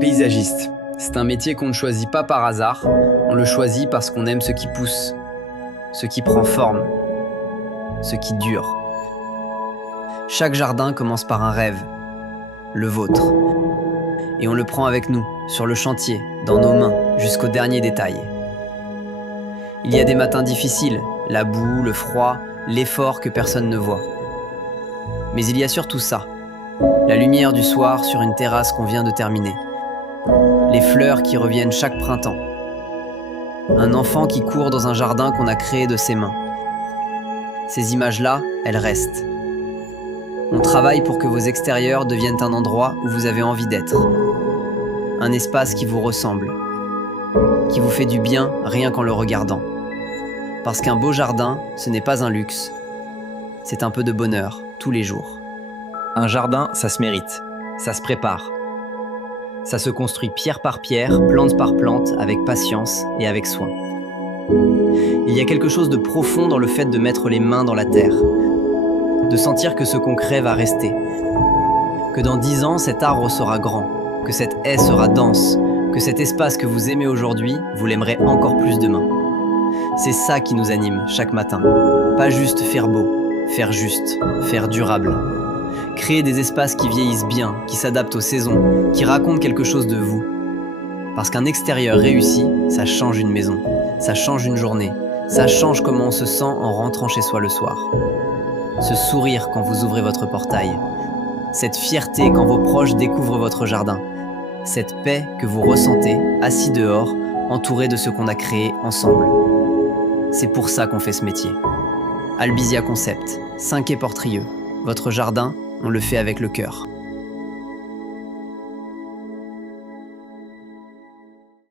Paysagiste, c'est un métier qu'on ne choisit pas par hasard, on le choisit parce qu'on aime ce qui pousse, ce qui prend forme, ce qui dure. Chaque jardin commence par un rêve, le vôtre. Et on le prend avec nous, sur le chantier, dans nos mains, jusqu'au dernier détail. Il y a des matins difficiles, la boue, le froid, l'effort que personne ne voit. Mais il y a surtout ça, la lumière du soir sur une terrasse qu'on vient de terminer. Les fleurs qui reviennent chaque printemps. Un enfant qui court dans un jardin qu'on a créé de ses mains. Ces images-là, elles restent. On travaille pour que vos extérieurs deviennent un endroit où vous avez envie d'être. Un espace qui vous ressemble, qui vous fait du bien rien qu'en le regardant. Parce qu'un beau jardin, ce n'est pas un luxe, c'est un peu de bonheur, tous les jours. Un jardin, ça se mérite, ça se prépare. Ça se construit pierre par pierre, plante par plante, avec patience et avec soin. Il y a quelque chose de profond dans le fait de mettre les mains dans la terre, de sentir que ce qu'on crée va rester, que dans 10 ans, cet arbre sera grand, que cette haie sera dense, que cet espace que vous aimez aujourd'hui, vous l'aimerez encore plus demain. C'est ça qui nous anime chaque matin. Pas juste faire beau, faire juste, faire durable. Créer des espaces qui vieillissent bien, qui s'adaptent aux saisons, qui racontent quelque chose de vous. Parce qu'un extérieur réussi, ça change une maison, ça change une journée, ça change comment on se sent en rentrant chez soi le soir. Ce sourire quand vous ouvrez votre portail, cette fierté quand vos proches découvrent votre jardin, cette paix que vous ressentez assis dehors, entouré de ce qu'on a créé ensemble. C'est pour ça qu'on fait ce métier. Albizia Concept, 5 quai Portrieux. Votre jardin, on le fait avec le cœur.